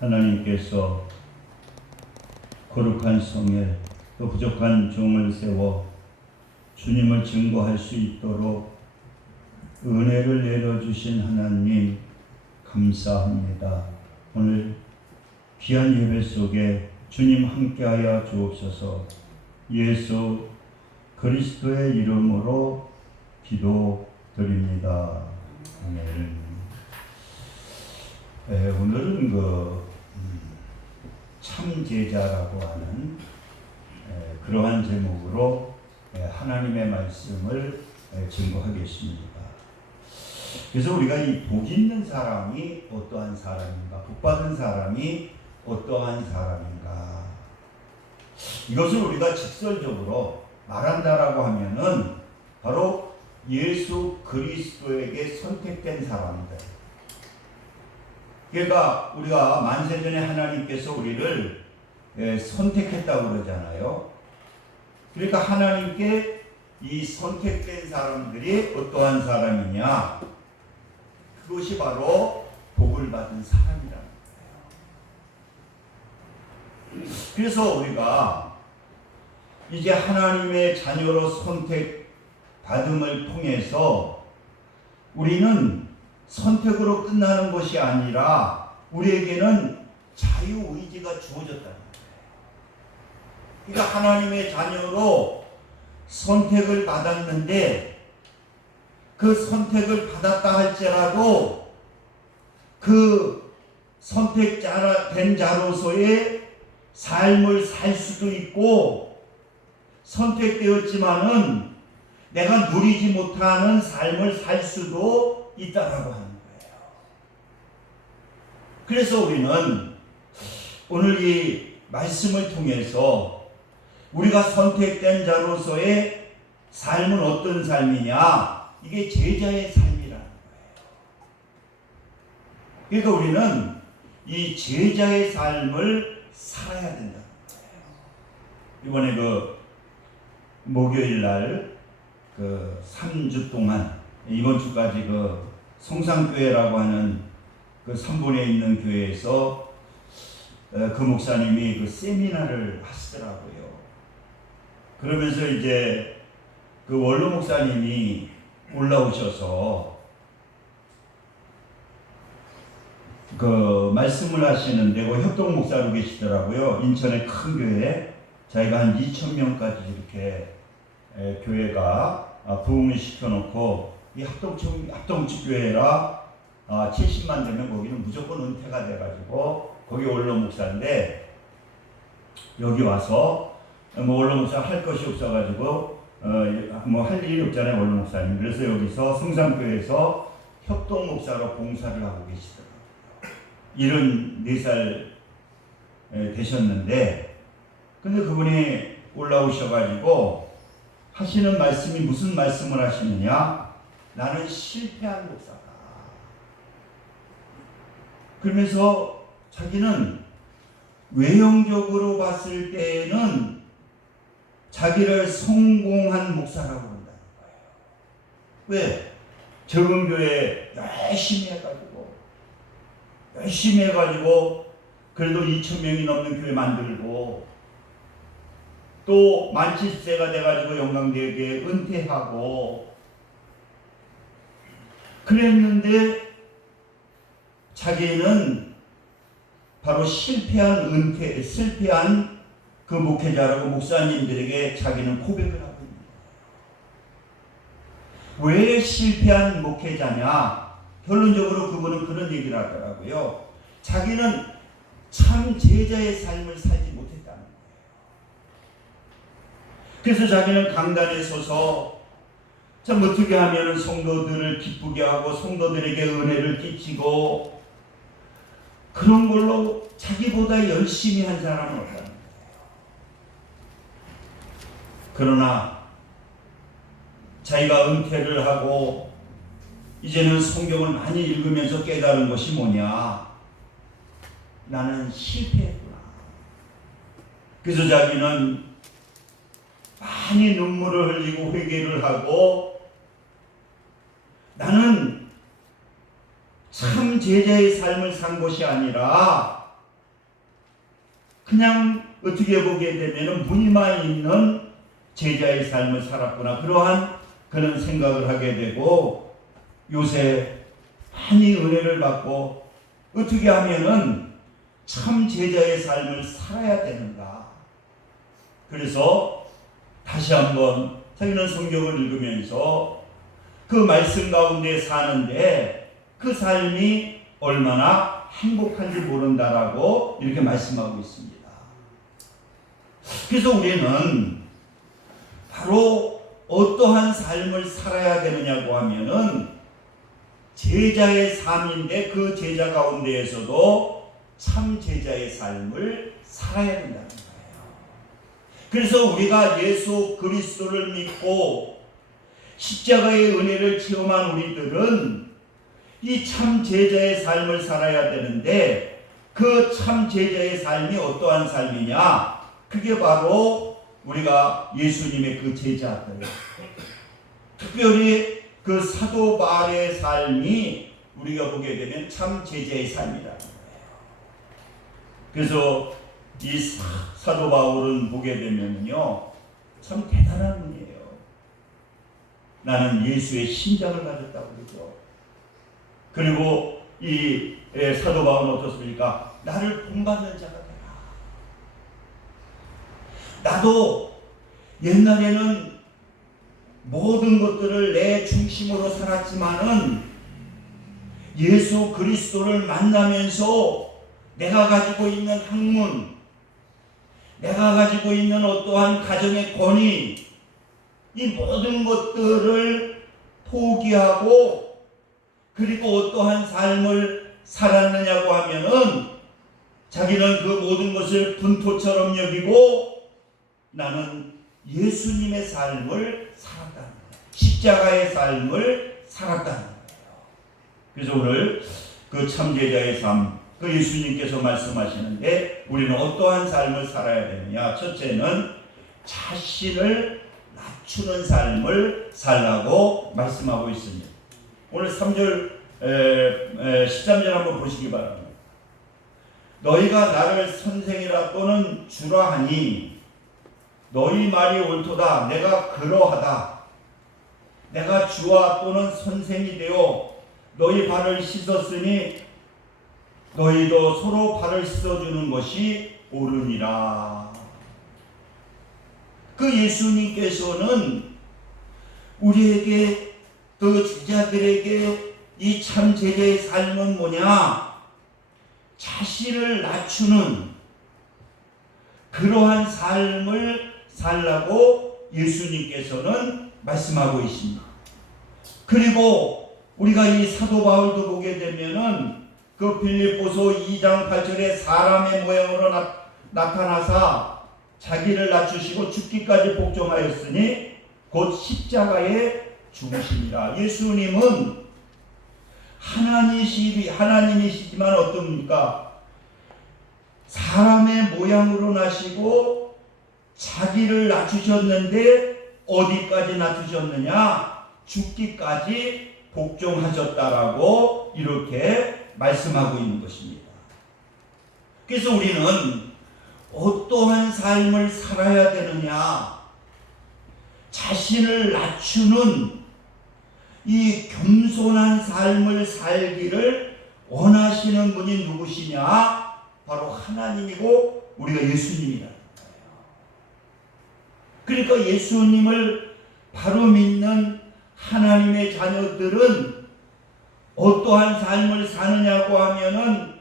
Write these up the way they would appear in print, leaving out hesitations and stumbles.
하나님께서 거룩한 성에 또 부족한 종을 세워 주님을 증거할 수 있도록 은혜를 내려주신 하나님 감사합니다. 오늘 귀한 예배 속에 주님 함께하여 주옵소서. 예수 그리스도의 이름으로 기도드립니다. 아멘. 오늘은 참제자라고 하는 그러한 제목으로 하나님의 말씀을 증거하겠습니다. 그래서 우리가 이 복 있는 사람이 어떠한 사람인가, 복 받은 사람이 어떠한 사람인가, 이것을 우리가 직설적으로 말한다라고 하면은 바로 예수 그리스도에게 선택된 사람들. 그러니까 우리가 만세전에 하나님께서 우리를 선택했다고 그러잖아요. 그러니까 하나님께 이 선택된 사람들이 어떠한 사람이냐, 그것이 바로 복을 받은 사람이라는 거예요. 그래서 우리가 이제 하나님의 자녀로 선택받음을 통해서 우리는 선택으로 끝나는 것이 아니라 우리에게는 자유의지가 주어졌다는 거예요. 그러니까 하나님의 자녀로 선택을 받았는데 그 선택을 받았다 할지라도 그 선택된 자로서의 삶을 살 수도 있고, 선택되었지만은 내가 누리지 못하는 삶을 살 수도 있다라고 하는 거예요. 그래서 우리는 오늘 이 말씀을 통해서 우리가 선택된 자로서의 삶은 어떤 삶이냐, 이게 제자의 삶이라는 거예요. 그러니까 우리는 이 제자의 삶을 살아야 된다는 거예요. 이번에 목요일 날 3주 동안, 이번 주까지 성상교회라고 하는 3분에 있는 교회에서 그 목사님이 세미나를 하시더라고요. 그러면서 이제 원로 목사님이 올라오셔서 말씀을 하시는데 협동 목사로 계시더라고요. 인천의 큰 교회, 자기가 한 2,000명까지 이렇게 교회가 부흥을 시켜놓고, 이 합동측 교회라 70만 되면 거기는 무조건 은퇴가 돼가지고 거기 원로 목사인데, 여기 와서 원로 목사 할 것이 없어가지고 할 일이 없잖아요, 원로 목사님. 그래서 여기서 성산교회에서 협동 목사로 봉사를 하고 계시더라고요. 74살 되셨는데, 근데 그분이 올라오셔가지고 하시는 말씀이 무슨 말씀을 하시느냐, 나는 실패한 목사다. 그러면서 자기는 외형적으로 봤을 때에는 자기를 성공한 목사라고 한다는 거예요. 왜? 적은 교회 열심히 해가지고 그래도 2,000명이 넘는 교회 만들고, 또 만 70세가 돼가지고 영광대교회 은퇴하고 그랬는데, 자기는 바로 실패한 그 목회자라고 목사님들에게 자기는 고백을 하고 있는 거예요. 왜 실패한 목회자냐? 결론적으로 그분은 그런 얘기를 하더라고요. 자기는 참 제자의 삶을 살지 못했다는 거예요. 그래서 자기는 강단에 서서 참 어떻게 하면 성도들을 기쁘게 하고 성도들에게 은혜를 끼치고, 그런 걸로 자기보다 열심히 한 사람은 없다는 거예요. 그러나 자기가 은퇴를 하고 이제는 성경을 많이 읽으면서 깨달은 것이 뭐냐, 나는 실패했구나. 그래서 자기는 많이 눈물을 흘리고 회개를 하고, 나는 참 제자의 삶을 산 것이 아니라 그냥 어떻게 보게 되면 무늬만 있는 제자의 삶을 살았구나, 그러한 그런 생각을 하게 되고, 요새 많이 은혜를 받고 어떻게 하면은 참 제자의 삶을 살아야 되는가. 그래서 다시 한번 자기는 성경을 읽으면서 그 말씀 가운데 사는데 그 삶이 얼마나 행복한지 모른다라고 이렇게 말씀하고 있습니다. 그래서 우리는 바로 어떠한 삶을 살아야 되느냐고 하면은 제자의 삶인데, 그 제자 가운데에서도 참 제자의 삶을 살아야 된다는 거예요. 그래서 우리가 예수 그리스도를 믿고 십자가의 은혜를 체험한 우리들은 이 참 제자의 삶을 살아야 되는데, 그 참 제자의 삶이 어떠한 삶이냐? 그게 바로 우리가 예수님의 그 제자들, 특별히 그 사도 바울의 삶이 우리가 보게 되면 참 제자의 삶이라는 거예요. 그래서 이 사도 바울은 보게 되면요, 참 대단한 분이에요. 나는 예수의 심장을 가졌다고 그러죠. 그리고 이 사도 바울은 어떻습니까? 나를 본받는 자가 되라. 나도 옛날에는 모든 것들을 내 중심으로 살았지만은 예수 그리스도를 만나면서 내가 가지고 있는 학문, 내가 가지고 있는 어떠한 가정의 권위, 이 모든 것들을 포기하고 그리고 어떠한 삶을 살았느냐고 하면은 자기는 그 모든 것을 분토처럼 여기고 나는 예수님의 삶을 살았다는 거예요. 십자가의 삶을 살았다는 거예요. 그래서 오늘 그 참제자의 삶, 그 예수님께서 말씀하시는데 우리는 어떠한 삶을 살아야 되느냐? 첫째는 자신을 낮추는 삶을 살라고 말씀하고 있습니다. 오늘 3절 13절 한번 보시기 바랍니다. 너희가 나를 선생이라 또는 주라 하니 너희 말이 옳도다. 내가 그러하다. 내가 주와 또는 선생이 되어 너희 발을 씻었으니 너희도 서로 발을 씻어주는 것이 옳으니라. 그 예수님께서는 우리에게, 그 제자들에게 이 참 제자의 삶은 뭐냐? 자신을 낮추는 그러한 삶을 살라고 예수님께서는 말씀하고 있습니다. 그리고 우리가 이 사도 바울도 보게 되면은 그 빌립보서 2장 8절에 사람의 모양으로 나타나사 자기를 낮추시고 죽기까지 복종하였으니 곧 십자가의 죽으심이라. 예수님은 하나님이시지만 어떻습니까? 사람의 모양으로 나시고 자기를 낮추셨는데 어디까지 낮추셨느냐? 죽기까지 복종하셨다라고 이렇게 말씀하고 있는 것입니다. 그래서 우리는 어떠한 삶을 살아야 되느냐? 자신을 낮추는 이 겸손한 삶을 살기를 원하시는 분이 누구시냐? 바로 하나님이고 우리가 예수님이라는 거예요. 그러니까 예수님을 바로 믿는 하나님의 자녀들은 어떠한 삶을 사느냐고 하면은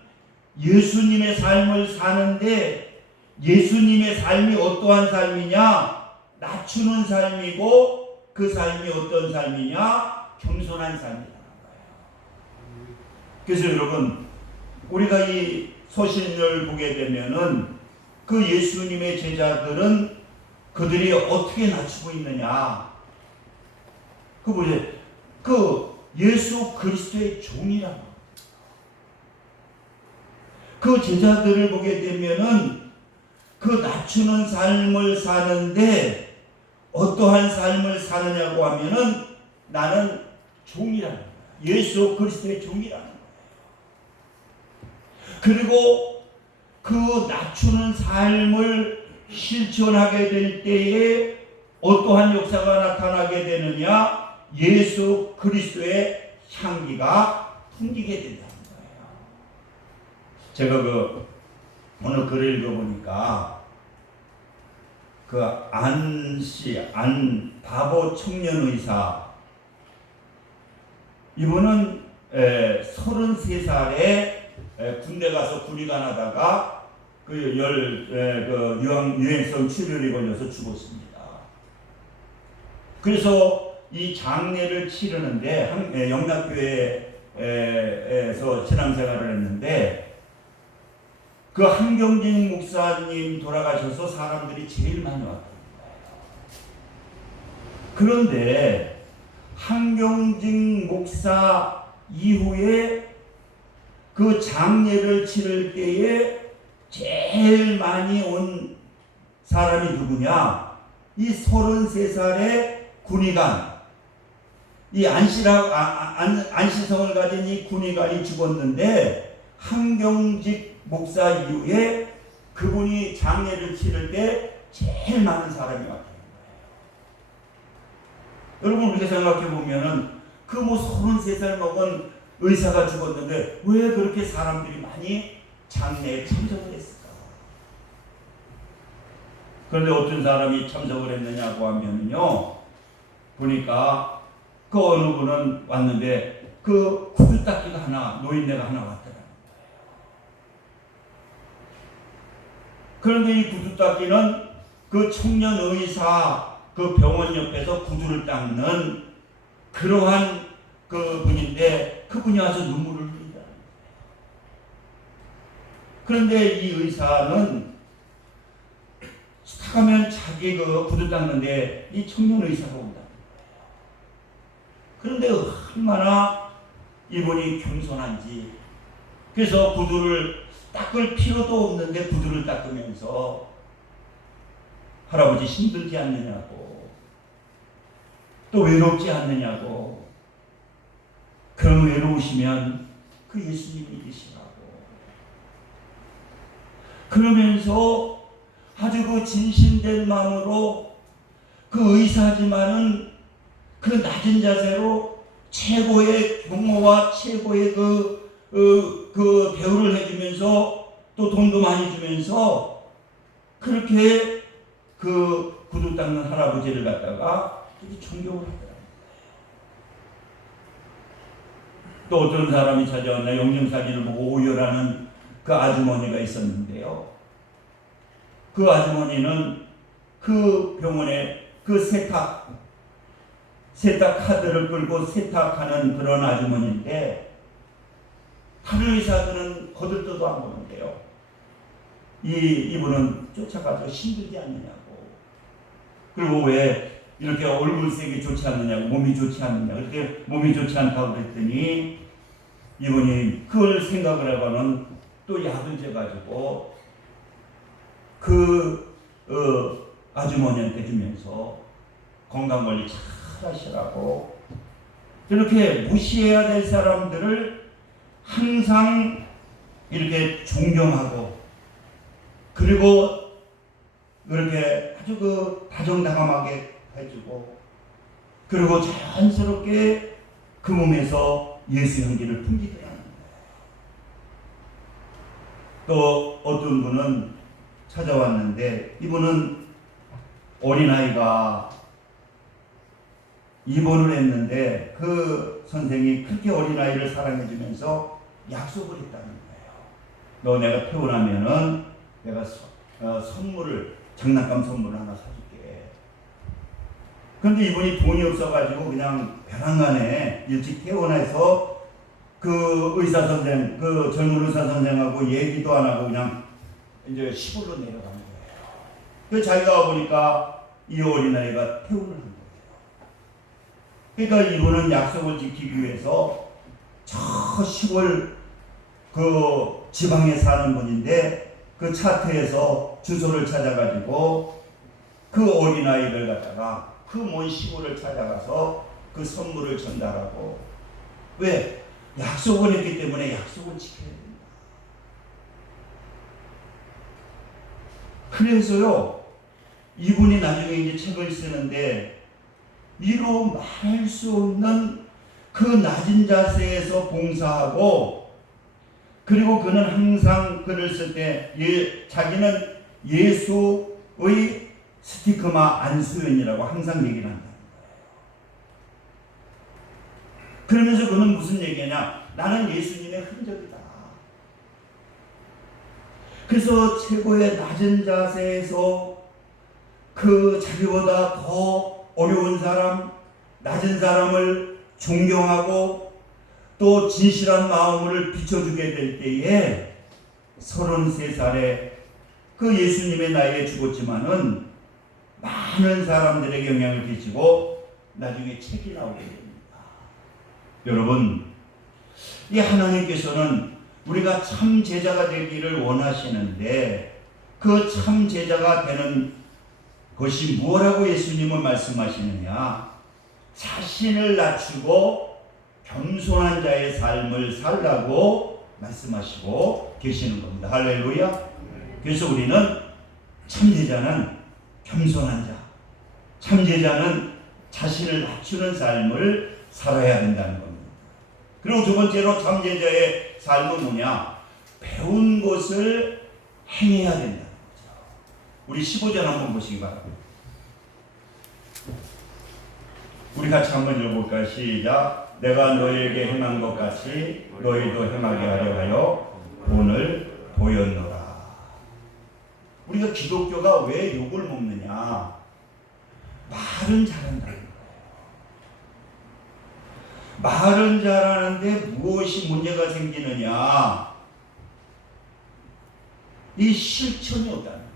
예수님의 삶을 사는데, 예수님의 삶이 어떠한 삶이냐? 낮추는 삶이고, 그 삶이 어떤 삶이냐? 겸손한 삶이라는 거예요. 그래서 여러분, 우리가 이 서신을 보게 되면은 그 예수님의 제자들은 그들이 어떻게 낮추고 있느냐? 그 예수 그리스도의 종이라는 거예요. 그 제자들을 보게 되면은 그 낮추는 삶을 사는데 어떠한 삶을 사느냐고 하면은 나는 종이라는 거예요. 예수 그리스도의 종이라는 거예요. 그리고 그 낮추는 삶을 실천하게 될 때에 어떠한 역사가 나타나게 되느냐? 예수 그리스도의 향기가 풍기게 된다는 거예요. 제가 오늘 글을 읽어보니까 안 바보 청년 의사, 이분은 33살에 군대 가서 군의관 하다가 유행성 출혈이 걸려서 죽었습니다. 그래서 이 장례를 치르는데 영락교회에서 신앙생활을 했는데 그 한경직 목사님 돌아가셔서 사람들이 제일 많이 왔던 거예요. 그런데 한경직 목사 이후에 그 장례를 치를 때에 제일 많이 온 사람이 누구냐? 이 33살의 군의관, 이 안시성을 가진 이 군의관이 죽었는데 한경직 목사 이후에 그분이 장례를 치를 때 제일 많은 사람이 왔다는 거예요. 여러분, 우리가 생각해 보면은 33살 먹은 의사가 죽었는데 왜 그렇게 사람들이 많이 장례에 참석을 했을까? 그런데 어떤 사람이 참석을 했느냐고 하면요, 보니까 그 어느 분은 왔는데 그 구두닦이가 하나, 노인네가 하나 왔더라는 거예요. 그런데 이 구두닦이는 그 청년 의사 그 병원 옆에서 구두를 닦는 그러한 그 분인데 그분이 와서 눈물을 흘린다. 그런데 이 의사는 스타가면 자기 그 구두 닦는데 이 청년 의사가 온다. 그런데 얼마나 이분이 겸손한지, 그래서 구두를 닦을 필요도 없는데 구두를 닦으면서 할아버지 힘들지 않느냐고, 또 외롭지 않느냐고, 그럼 외로우시면 그 예수님 믿으시라고 그러면서 아주 그 진심된 마음으로 그 의사지만은 그 낮은 자세로 최고의 경호와 최고의 그 배우를 해주면서 또 돈도 많이 주면서 그렇게 그 구두 닦는 할아버지를 갖다가 되게 존경을 하더라고요. 또 어떤 사람이 찾아왔나 영정사진을 보고 오열하는 그 아주머니가 있었는데요. 그 아주머니는 그 병원에 그 세탁 카드를 끌고 세탁하는 그런 아주머니인데 다른 의사들은 거들떠도 안 보는데요. 이분은 쫓아가서 힘들지 않느냐고, 그리고 왜 이렇게 얼굴색이 좋지 않느냐고, 몸이 좋지 않느냐, 그렇게 몸이 좋지 않다고 그랬더니 이분이 그걸 생각을 해봐는 또 약을 재가지고 아주머니한테 주면서 건강관리 잘 하시라고, 이렇게 무시해야 될 사람들을 항상 이렇게 존경하고, 그리고 그렇게 아주 다정다감하게 해주고, 그리고 자연스럽게 그 몸에서 예수 향기를 풍기더라는 거예요. 또 어떤 분은 찾아왔는데 이분은 어린아이가 입원을 했는데 그 선생이 그렇게 어린아이를 사랑해주면서 약속을 했다는 거예요. 너 내가 태어나면은 내가 장난감 선물을 하나 사줄게. 그런데 이분이 돈이 없어가지고 그냥 벼랑간에 일찍 퇴원해서 그 의사 선생, 그 젊은 의사 선생하고 얘기도 안 하고 그냥 이제 시골로 내려간 거예요. 그 자기가 보니까 이 어린아이가 퇴원을 한 거예요. 그러니까 이분은 약속을 지키기 위해서 저 시골 그 지방에 사는 분인데 그 차트에서 주소를 찾아가지고 그 어린아이를 갖다가 그 먼 시골을 찾아가서 그 선물을 전달하고, 왜? 약속을 했기 때문에 약속을 지켜야 된다. 그래서요, 이분이 나중에 이제 책을 쓰는데 이로 말할 수 없는 그 낮은 자세에서 봉사하고, 그리고 그는 항상 글을 쓸 때 자기는 예수의 스티그마 안수연이라고 항상 얘기를 한다는 거예요. 그러면서 그는 무슨 얘기냐? 나는 예수님의 흔적이다. 그래서 최고의 낮은 자세에서 그 자기보다 더 어려운 사람, 낮은 사람을 존경하고 또 진실한 마음을 비춰주게 될 때에 33살에 그 예수님의 나이에 죽었지만은 많은 사람들에게 영향을 끼치고 나중에 책이 나오게 됩니다. 여러분, 이 하나님께서는 우리가 참 제자가 되기를 원하시는데 그 참 제자가 되는 것이 뭐라고 예수님은 말씀하시느냐? 자신을 낮추고 겸손한 자의 삶을 살라고 말씀하시고 계시는 겁니다. 할렐루야. 그래서 우리는 참 제자는 겸손한 자, 참 제자는 자신을 낮추는 삶을 살아야 된다는 겁니다. 그리고 두 번째로 참 제자의 삶은 뭐냐? 배운 것을 행해야 된다는 거죠. 우리 15절 한번 보시기 바랍니다. 우리 같이 한번 읽어볼까요? 시작. 내가 너희에게 행한 것 같이 너희도 행하게 하려 하여 오늘 보였노라. 우리가 기독교가 왜 욕을 먹느냐? 말은 잘한다는 거예요. 말은 잘하는데 무엇이 문제가 생기느냐? 이 실천이 없다는 거예요.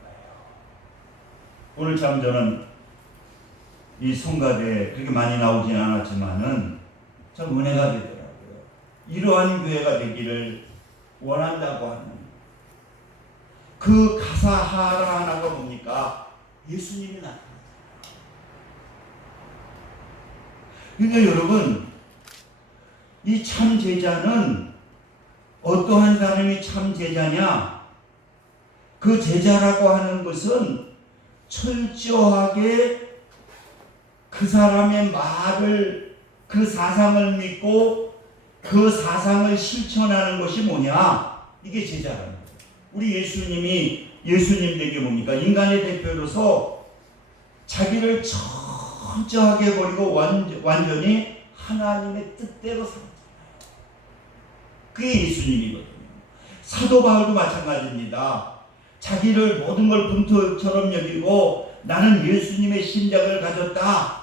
오늘 참 저는 이 성가대에 그렇게 많이 나오진 않았지만은 참 은혜가 되더라고요. 이러한 교회가 되기를 원한다고 하는 그 가사 하나가 뭡니까? 예수님이 나타나요. 그러니까 여러분, 이 참 제자는 어떠한 사람이 참 제자냐? 그 제자라고 하는 것은 철저하게 그 사람의 말을, 그 사상을 믿고 그 사상을 실천하는 것이 뭐냐? 이게 제자라는 거예요. 우리 예수님 되게 뭡니까? 인간의 대표로서 자기를 철저하게 버리고 완전히 하나님의 뜻대로 살았잖아요. 그게 예수님이거든요. 사도 바울도 마찬가지입니다. 자기를 모든 걸 본토처럼 여기고 나는 예수님의 심장을 가졌다.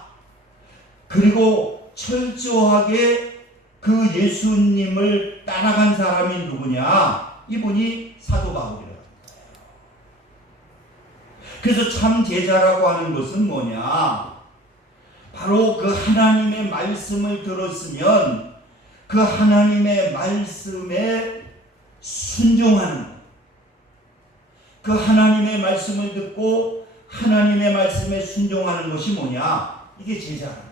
그리고 철저하게 그 예수님을 따라간 사람이 누구냐? 이분이 사도 바울이라는 거예요. 그래서 참 제자라고 하는 것은 뭐냐? 바로 그 하나님의 말씀을 들었으면 그 하나님의 말씀에 순종하는 것. 그 하나님의 말씀을 듣고 하나님의 말씀에 순종하는 것이 뭐냐? 이게 제자라는 거예요.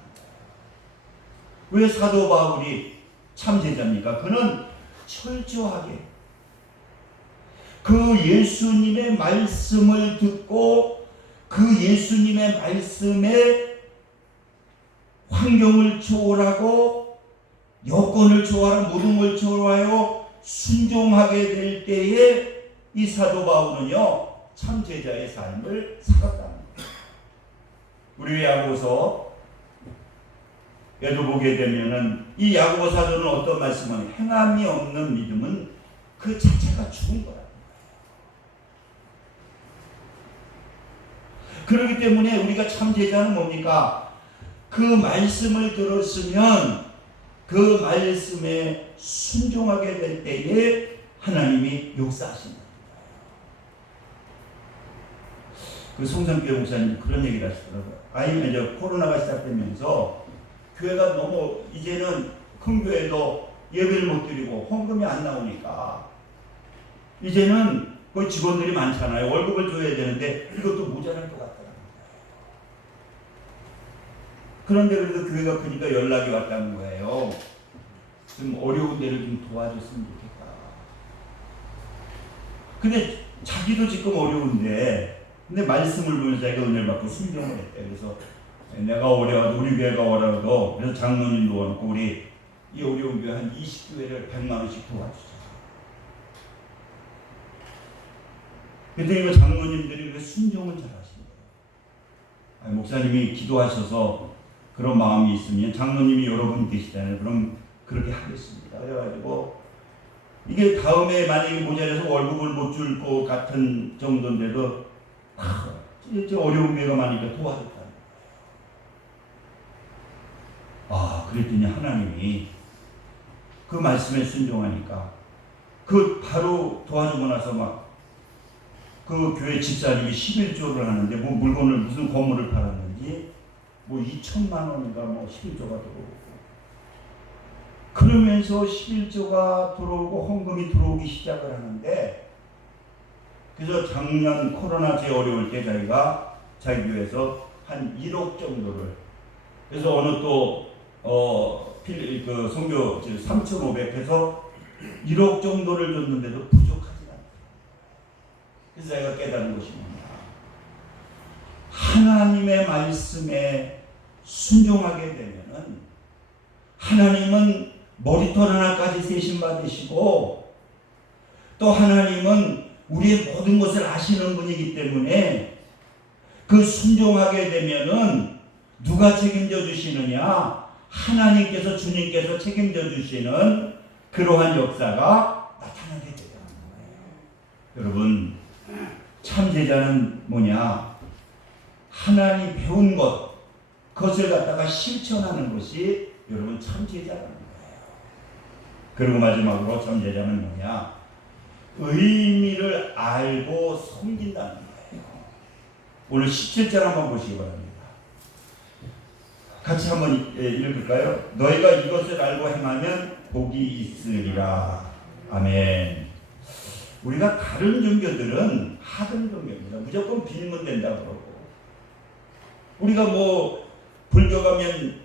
왜 사도 바울이 참 제자입니까? 그는 철저하게 그 예수님의 말씀을 듣고 그 예수님의 말씀에 환경을 초월하고 여건을 초월하고 모든 걸 초월하여 순종하게 될 때에 이 사도 바울은요 참 제자의 삶을 살았다는 거예요. 우리 야고보서에도 보게 되면은 이 야고보 사도는 어떤 말씀을 행함이 없는 믿음은 그 자체가 죽은 거라는 거예요. 그렇기 때문에 우리가 참 제자는 뭡니까? 그 말씀을 들었으면 그 말씀에 순종하게 될 때에 하나님이 역사하신다. 그 송상교회 목사님 그런 얘기를 하시더라고요. 이제 코로나가 시작되면서 교회가 너무 이제는 큰 교회도 예배를 못 드리고 헌금이 안 나오니까 이제는 그 직원들이 많잖아요. 월급을 줘야 되는데 이것도 모자랄 것 같더라고요. 그런데 그래도 교회가 크니까 연락이 왔다는 거예요. 좀 어려운 데를 좀 도와줬으면 좋겠다. 근데 자기도 지금 어려운데 근데 말씀을 보면서 자기가 은혜를 받고 순종을 했대. 그래서 내가 어려워도 우리 교회가 어려워도 그래서 장로님도 원하고 우리 이 어려운 교회 한 20교회를 100만 원씩 도와주자. 그때 이거 장로님들이 그 순종을 잘하신대요. 목사님이 기도하셔서 그런 마음이 있으면 장로님이 여러분 계시잖아요. 그럼 그렇게 하겠습니다. 그래가지고 이게 다음에 만약에 모자라서 월급을 못 줄 것 같은 정도인데도 진짜 어려운 교회가 많으니까 도와줬다는 거예요. 그랬더니 하나님이 그 말씀에 순종하니까 그 바로 도와주고 나서 막 그 교회 집사님이 11조를 하는데 뭐 물건을 무슨 건물을 팔았는지 뭐 2천만 원인가 뭐 11조가 들어오고 그러면서 11조가 들어오고 헌금이 들어오기 시작을 하는데 그래서 작년 코로나 제일 어려울 때 자기가 자기 교회에서 한 1억 정도를 그래서 어느 또 그 선교 3,500해서 1억 정도를 줬는데도 부족하지 않다. 그래서 제가 깨달은 것이 뭐냐. 하나님의 말씀에 순종하게 되면은 하나님은 머리털 하나까지 세심 받으시고 또 하나님은 우리의 모든 것을 아시는 분이기 때문에 그 순종하게 되면은 누가 책임져 주시느냐? 하나님께서 주님께서 책임져 주시는 그러한 역사가 나타나게 되는 거예요. 여러분, 참 제자는 뭐냐? 하나님 배운 것, 그것을 갖다가 실천하는 것이 여러분 참 제자라는 거예요. 그리고 마지막으로 참 제자는 뭐냐? 의미를 알고 섬긴다는 거예요. 오늘 17절 한번 보시기 바랍니다. 같이 한번 읽을까요? 너희가 이것을 알고 행하면 복이 있으리라. 아멘. 우리가 다른 종교들은 하등 종교입니다. 무조건 빌면 된다고 그러고 우리가 뭐 불교 가면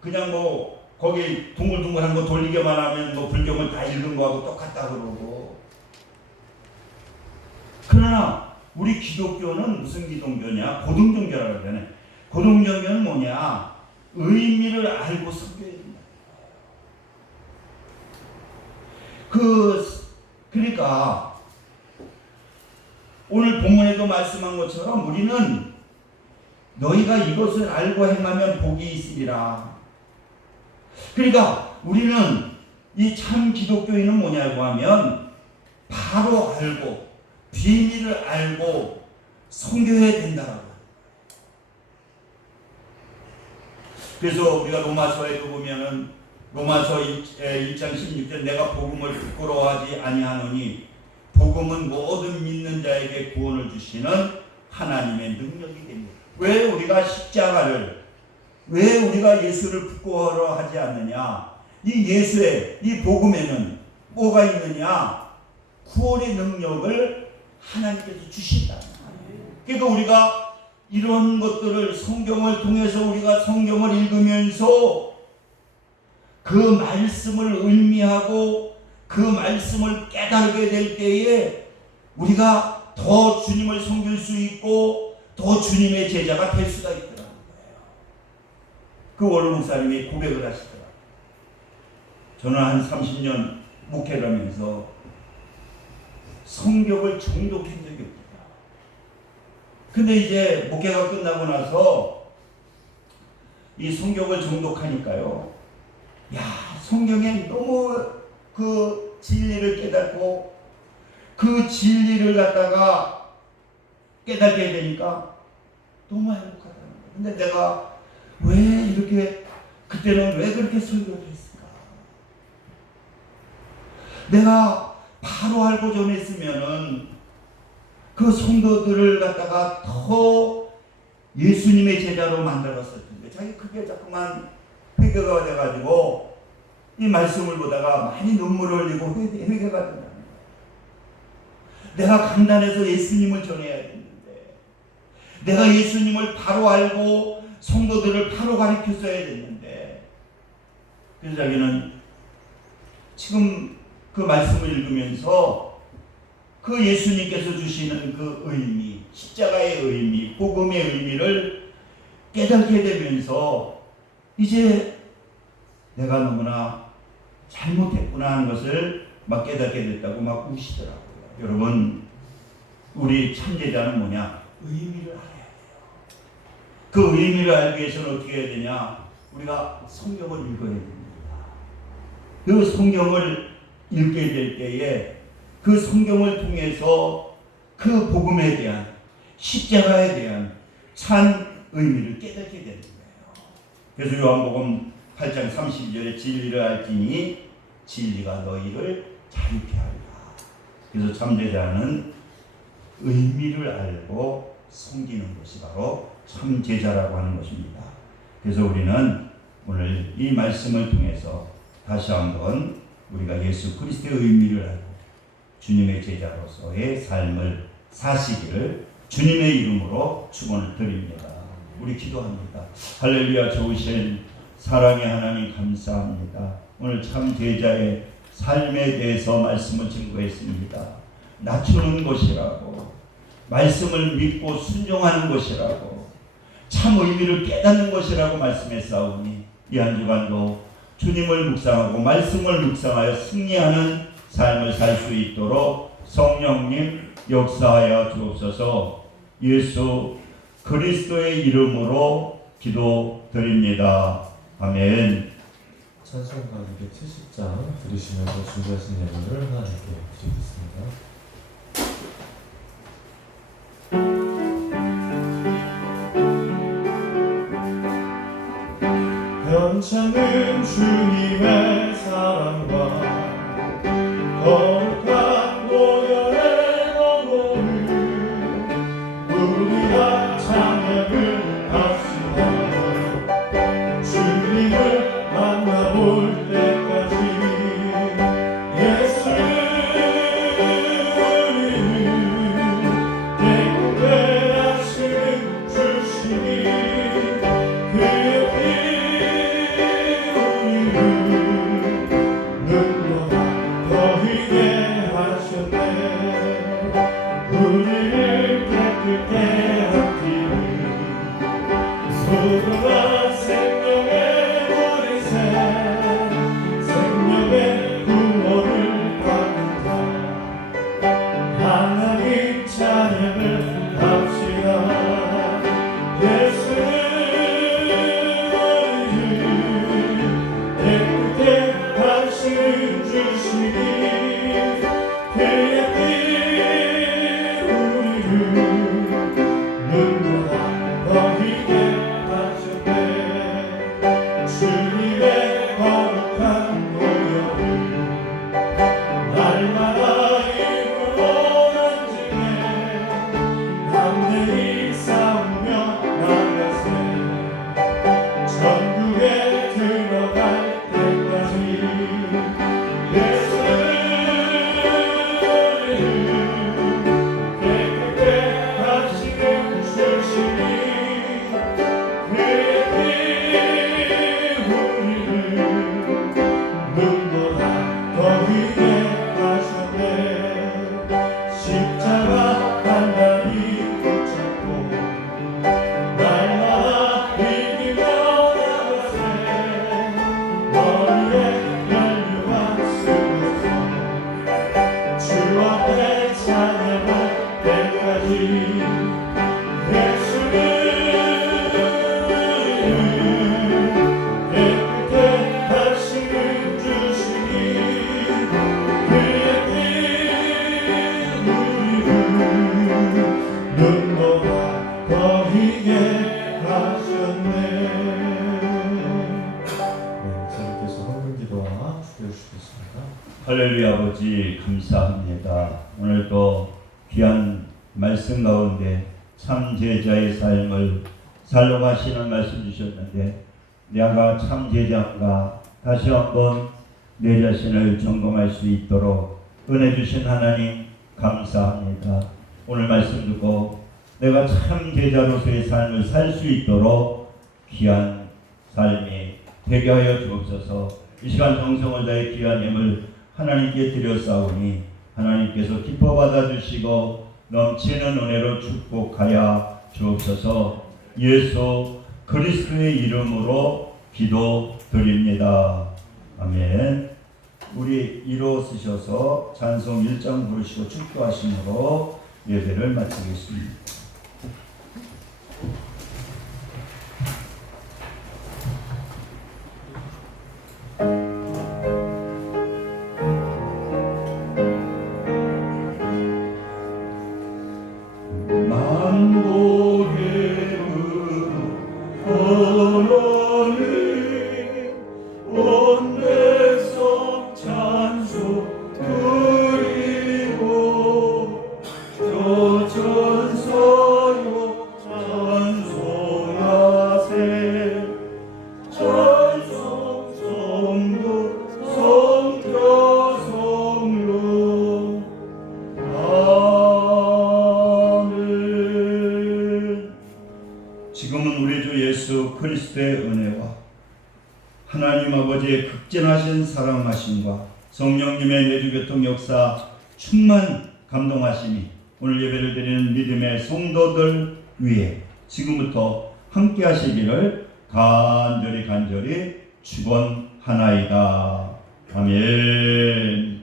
그냥 뭐 거기 둥글둥글한 거 돌리기만 하면 뭐 불교를 다 읽은 거하고 똑같다 그러고 그러나 우리 기독교는 무슨 기독교냐? 고등종교라고 그러잖아요. 고등종교는 뭐냐? 의미를 알고 섬겨야 된다. 그러니까 오늘 본문에도 말씀한 것처럼 우리는 너희가 이것을 알고 행하면 복이 있으리라. 그러니까 우리는 이 참 기독교인은 뭐냐고 하면 바로 알고 비밀을 알고 섬겨야 된다라고. 그래서 우리가 로마서에도 보면은 로마서 1장 16절 내가 복음을 부끄러워하지 아니하노니 복음은 모든 믿는 자에게 구원을 주시는 하나님의 능력이 됩니다. 왜 우리가 십자가를 왜 우리가 예수를 부끄러워하지 않느냐? 이 예수의 이 복음에는 뭐가 있느냐? 구원의 능력을 하나님께서 주신다. 그러니까 우리가 이런 것들을 성경을 통해서 우리가 성경을 읽으면서 그 말씀을 의미하고 그 말씀을 깨달게 될 때에 우리가 더 주님을 섬길 수 있고 더 주님의 제자가 될 수가 있더라는 거예요. 그 원로 목사님이 고백을 하시더라고요. 저는 한 30년 목회를 하면서 성경을 정독한 적이 없다. 근데 이제 목회가 끝나고 나서 이 성경을 정독하니까요. 야, 성경에 너무 그 진리를 깨닫고 그 진리를 갖다가 깨닫게 되니까 너무 행복하다는 거예요. 근데 내가 왜 이렇게 그때는 왜 그렇게 설교를 했을까? 내가 바로 알고 전했으면은 그 성도들을 갖다가 더 예수님의 제자로 만들었을 텐데 자기 그게 자꾸만 회개가 돼가지고 이 말씀을 보다가 많이 눈물을 흘리고 회개가 된다는 거예요. 내가 강단에서 예수님을 전해야 됐는데 내가 예수님을 바로 알고 성도들을 바로 가르쳤어야 됐는데 그래서 자기는 지금 그 말씀을 읽으면서 그 예수님께서 주시는 그 의미 십자가의 의미, 복음의 의미를 깨닫게 되면서 이제 내가 너무나 잘못했구나 하는 것을 막 깨닫게 됐다고 막 우시더라고요. 여러분, 우리 참제자는 뭐냐? 의미를 알아야 돼요. 그 의미를 알기 위해서는 어떻게 해야 되냐? 우리가 성경을 읽어야 됩니다. 그 성경을 읽게 될 때에 그 성경을 통해서 그 복음에 대한, 십자가에 대한 참 의미를 깨닫게 되는 거예요. 그래서 요한복음 8장 32절에 진리를 알지니 진리가 너희를 자유케 하리라. 그래서 참제자는 의미를 알고 섬기는 것이 바로 참제자라고 하는 것입니다. 그래서 우리는 오늘 이 말씀을 통해서 다시 한번 우리가 예수 그리스도의 의미를 알고 주님의 제자로서의 삶을 사시기를 주님의 이름으로 축원을 드립니다. 우리 기도합니다. 할렐루야. 좋으신 사랑의 하나님 감사합니다. 오늘 참제자의 삶에 대해서 말씀을 증거했습니다. 낮추는 것이라고, 말씀을 믿고 순종하는 것이라고, 참 의미를 깨닫는 것이라고 말씀했사오니 이 한 주간도 주님을 묵상하고 말씀을 묵상하여 승리하는 삶을 살 수 있도록 성령님 역사하여 주옵소서. 예수 그리스도의 이름으로 기도드립니다. 아멘. 찬송가 270장 들으시면서 준비하신 예물을 하나님께 드리겠습니다. 변찮은 주님의 사랑과 거룩한 보혈의 공로를 우리가 찬양을 합시다. 주님을 만나볼 때까지 예수를 깨끗게 하시는 주시니 그의 피 우리를 깨끗게 하기를 소중한 생명의 보리새 생명의 구원을 받는 자 하나님 찬양을 합시다. 예수를 깨끗게 하시는 주시니 그의 피 할렐루야. 아버지 감사합니다. 오늘도 귀한 말씀 가운데 참제자의 삶을 살려가시는 말씀 주셨는데 내가 참제자인가 다시 한번 내 자신을 점검할 수 있도록 은혜 주신 하나님 감사합니다. 오늘 말씀 듣고 내가 참제자로서의 삶을 살 수 있도록 귀한 삶이 되게 하여 주옵소서. 이 시간 정성을 다해 귀한 예물 하나님께 드렸사오니 하나님께서 기뻐 받아주시고 넘치는 은혜로 축복하여 주옵소서. 예수 그리스도의 이름으로 기도드립니다. 아멘. 우리 일어서셔서 찬송 1장 부르시고 축도하심으로 예배를 마치겠습니다. 지금은 우리 주 예수 그리스도의 은혜와 하나님 아버지의 극진하신 사랑하심과 성령님의 내주교통 역사 충만 감동하심이 오늘 예배를 드리는 믿음의 성도들 위에 지금부터 함께 하시기를 간절히 축원하나이다. 아멘.